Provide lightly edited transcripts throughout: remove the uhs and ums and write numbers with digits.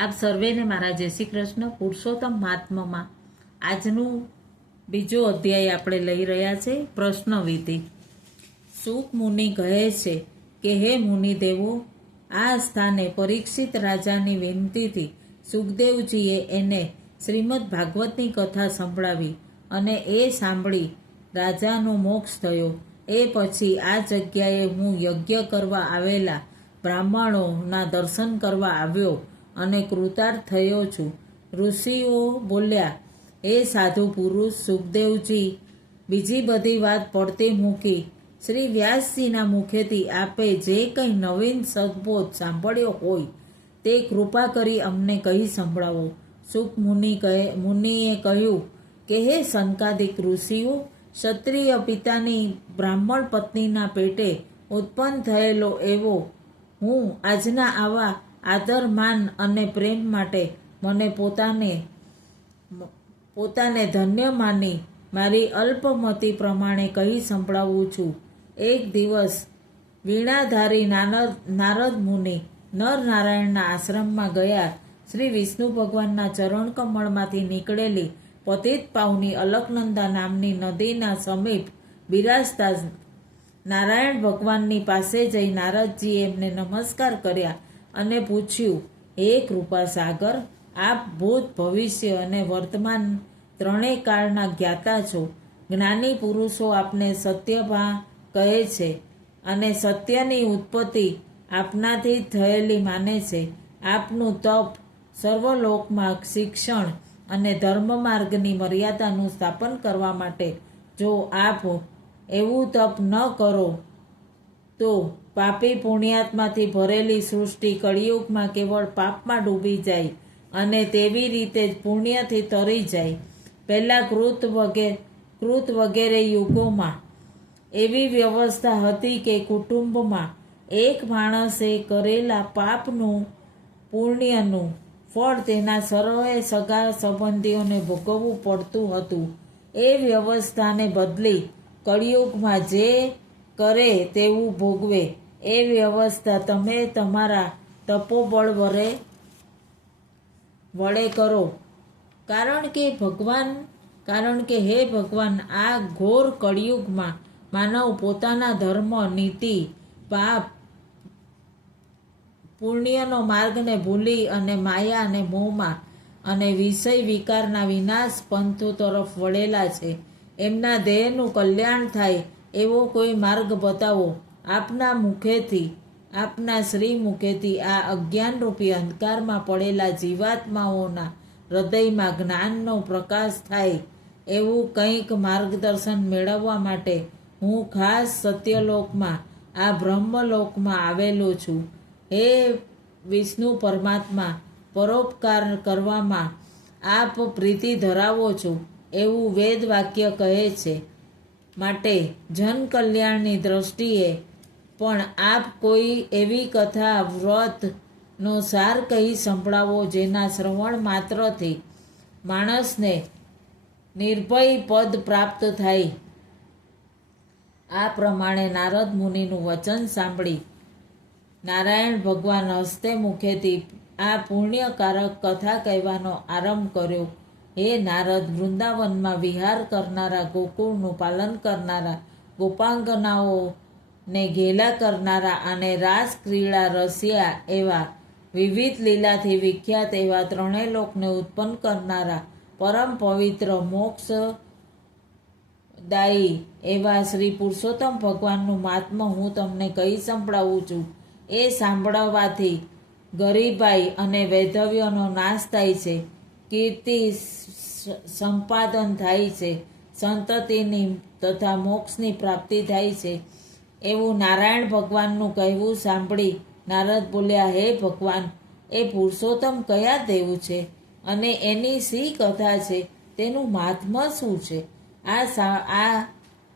આપ સર્વેને મારા જય શ્રી કૃષ્ણ. પુરુષોત્તમ મહાત્મામાં આજનું બીજો અધ્યાય આપણે લઈ રહ્યા છે, પ્રશ્નવિધિ. સુક મુનિ કહે છે કે હે મુનિદેવો, આ સ્થાને પરીક્ષિત રાજાની વિનંતીથી સુખદેવજીએ એને શ્રીમદ ભાગવતની કથા સંભળાવી અને એ સાંભળી રાજાનો મોક્ષ થયો. એ પછી આ જગ્યાએ હું યજ્ઞ કરવા આવેલા બ્રાહ્મણોના દર્શન કરવા આવ્યો અને કૃતાર્થ થયો છું. ઋષિઓ બોલ્યા, એ સાધુ પુરુષ સુખદેવજી, બીજી બધી વાત પડતી મૂકી શ્રી વ્યાસજીના મુખેથી આપે જે કંઈ નવીન સદબોધ સાંભળ્યો હોય તે કૃપા કરી અમને કહી સંભળાવો. સુક મુનિએ કહ્યું કે હે સંકાદિક ઋષિઓ, ક્ષત્રિય પિતાની બ્રાહ્મણ પત્નીના પેટે ઉત્પન્ન થયેલો એવો હું આજના આવા આદર માન અને પ્રેમ માટે મને પોતાને ધન્ય માની મારી અલ્પમતી પ્રમાણે કહી સંભળાવું છું. એક દિવસ વીણાધારી નારદ મુનિ નરનારાયણના આશ્રમમાં ગયા. શ્રી વિષ્ણુ ભગવાનના ચરણ કમળમાંથી નીકળેલી પતિત પાવની અલકનંદા નામની નદીના સમીપ બિરાજતા નારાયણ ભગવાનની પાસે જઈ નારદજીએ એમને નમસ્કાર કર્યા અને પૂછ્યું, હે કૃપા સાગર, આપ ભૂત ભવિષ્ય અને વર્તમાન ત્રણેય કાળના જ્ઞાતા છો. જ્ઞાની પુરુષો આપને સત્યભા કહે છે અને સત્યની ઉત્પત્તિ આપનાથી થયેલી માને છે. આપનું તપ સર્વલોકમાં શિક્ષણ અને ધર્મ માર્ગની મર્યાદાનું સ્થાપન કરવા માટે જો આપ એવું તપ ન કરો તો પાપી પુણ્યાત્માથી ભરેલી સૃષ્ટિ કળિયુગમાં કેવળ પાપમાં ડૂબી જાય અને તેવી રીતે જ પુણ્યથી તરી જાય. પહેલાં કૃત વગેરે યુગોમાં એવી વ્યવસ્થા હતી કે કુટુંબમાં એક માણસે કરેલા પાપનું પુણ્યનું ફળ તેના સર્વે સગા સંબંધીઓને ભોગવવું પડતું હતું. એ વ્યવસ્થાને બદલી કળિયુગમાં જે કરે તેવું ભોગવે એ વ્યવસ્થા તમે તમારા તપોબળ વડે કરો. કારણ કે હે ભગવાન, આ ઘોર કળિયુગમાં માનવ પોતાના ધર્મ, નીતિ, પાપ, પુણ્યનો માર્ગને ભૂલી અને માયા અને મોહમાં અને વિષય વિકારના વિનાશ પંથો તરફ વળેલા છે. એમના દેહનું કલ્યાણ થાય એવો કોઈ માર્ગ બતાવો. આપના શ્રી મુખેથી આ અજ્ઞાનરૂપી અંધકારમાં પડેલા જીવાત્માઓના હૃદયમાં જ્ઞાનનો પ્રકાશ થાય એવું કંઈક માર્ગદર્શન મેળવવા માટે હું ખાસ સત્યલોકમાં આ બ્રહ્મલોકમાં આવેલો છું. હે વિષ્ણુ પરમાત્મા, પરોપકાર કરવામાં આપ પ્રીતિ ધરાવો છો એવું વેદ વાક્ય કહે છે. માટે જનકલ્યાણની દ્રષ્ટિએ પણ આપ કોઈ એવી કથા વ્રતનો સાર કહી સંભળાવો જેના શ્રવણ માત્રથી માણસને નિર્ભય પદ પ્રાપ્ત થાય. આ પ્રમાણે નારદ મુનિનું વચન સાંભળી નારાયણ ભગવાન હસ્તે મુખેથી આ પુણ્યકારક કથા કહેવાનો આરંભ કર્યો. હે નારદ, વૃંદાવનમાં વિહાર કરનારા, ગોકુળનું પાલન કરનારા, ગોપાંગનાઓને ઘેલા કરનારા અને રાસ ક્રીડા રસ્યા એવા વિવિધ લીલાથી વિખ્યાત એવા ત્રણેય લોકને ઉત્પન્ન કરનારા પરમ પવિત્ર મોક્ષદાયી એવા શ્રી પુરુષોત્તમ ભગવાનનું મહાત્મ્ય હું તમને કહી સંભળાવું છું. એ સાંભળવાથી ગરીબાઈ અને વૈધવ્યનો નાશ થાય છે, કીર્તિ સંપાદન થાય છે, સંતતિની તથા મોક્ષની પ્રાપ્તિ થાય છે એવું નારાયણ ભગવાનનું કહેવું સાંભળી નારદ બોલ્યા, હે ભગવાન, એ પુરુષોત્તમ કયા દેવ છે અને એની શી કથા છે? તેનું મહાત્મ્ય શું છે? આ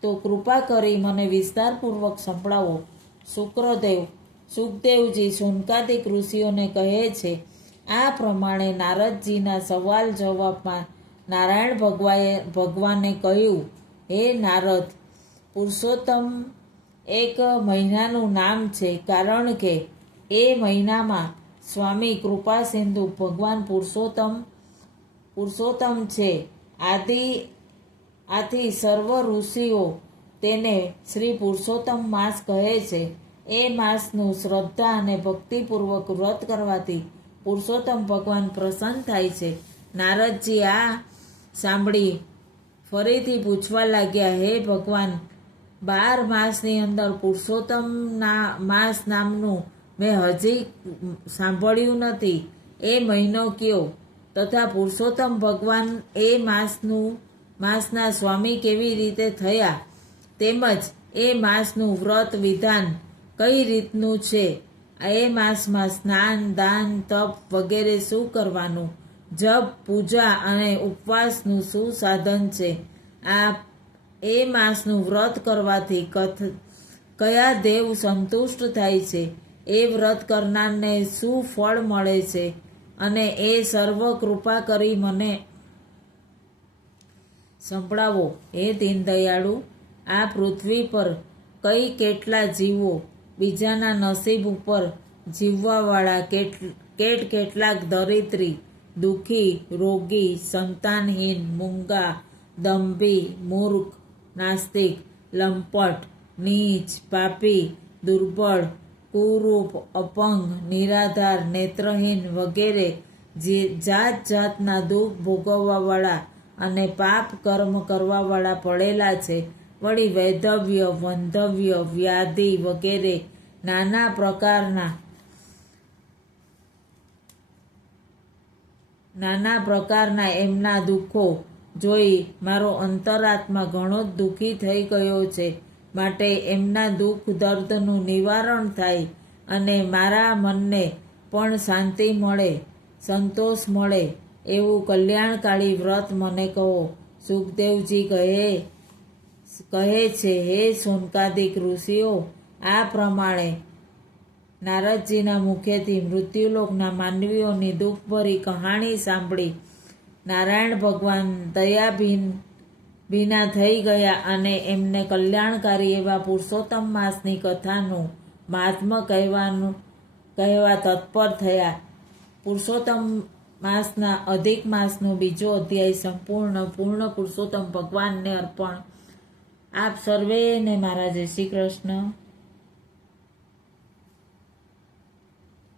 તો કૃપા કરી મને વિસ્તારપૂર્વક સંભળાવો. સુખદેવજી શુનકાદિક ઋષિઓને કહે છે. આ પ્રમાણે નારદજીના સવાલ જવાબમાં નારાયણ ભગવાને કહ્યું, હે નારદ, પુરુષોત્તમ એક મહિનાનું નામ છે, કારણ કે એ મહિનામાં સ્વામી કૃપા સિંધુ ભગવાન પુરુષોત્તમ છે. આથી સર્વ ઋષિઓ તેને શ્રી પુરુષોત્તમ માસ કહે છે. એ માસનું શ્રદ્ધા અને ભક્તિપૂર્વક વ્રત કરવાથી પુરુષોત્તમ ભગવાન પ્રસન્ન થાય છે. નારદજી આ સાંભળી ફરીથી પૂછવા લાગ્યા, હે ભગવાન, 12 માસની અંદર પુરુષોત્તમ માસ નામનું મેં હજી સાંભળ્યું નથી. એ મહિનો કયો તથા પુરુષોત્તમ ભગવાન એ માસના સ્વામી કેવી રીતે થયા, તેમજ એ માસનું વ્રત વિધાન કઈ રીતનું છે, એ માસમાં સ્નાન, દાન, તપ વગેરે શું કરવાનું, જપ, પૂજા અને ઉપવાસનું શું સાધન છે, એ માસનું વ્રત કરવાથી કયા દેવ સંતુષ્ટ થાય છે, એ વ્રત કરનારને શું ફળ મળે છે, અને એ સર્વ કૃપા કરી મને સંભળાવો. હે દીનદયાળુ, આ પૃથ્વી પર કેટલા જીવો બીજાના નસીબ ઉપર જીવવાવાળા, કેટલાક દરિદ્રી, દુઃખી, રોગી, સંતાનહીન, મૂંગા, દંભી, મૂર્ખ, નાસ્તિક, લંપટ, નીચ, પાપી, દુર્બળ, કુરૂપ, અપંગ, નિરાધાર, નેત્રહીન વગેરે જાત જાતના દુઃખ ભોગવવાવાળા અને પાપ કર્મ કરવાવાળા પડેલા છે. વળી વૈધવ્ય, વંધવ્ય, વ્યાધિ વગેરે નાના પ્રકારના એમના દુઃખો જોઈ મારો અંતરાત્મા ઘણો જ દુઃખી થઈ ગયો છે. માટે એમના દુઃખ દર્દનું નિવારણ થાય અને મારા મનને પણ શાંતિ મળે, સંતોષ મળે એવું કલ્યાણકારી વ્રત મને કહો. સુખદેવજી કહે છે, હે શૌનકાદિક ઋષિઓ, આ પ્રમાણે નારદજીના મુખેથી મૃત્યુલોકના માનવીઓની દુઃખભરી કહાણી સાંભળી નારાયણ ભગવાન દયાભીના થઈ ગયા અને એમને કલ્યાણકારી એવા પુરુષોત્તમ માસની કથાનું મહાત્મ્ય કહેવા તત્પર થયા. પુરુષોત્તમ માસના અધિક માસનો બીજો અધ્યાય સંપૂર્ણ. પૂર્ણ પુરુષોત્તમ ભગવાનને અર્પણ. આપ સર્વેને મારા જય શ્રી કૃષ્ણ.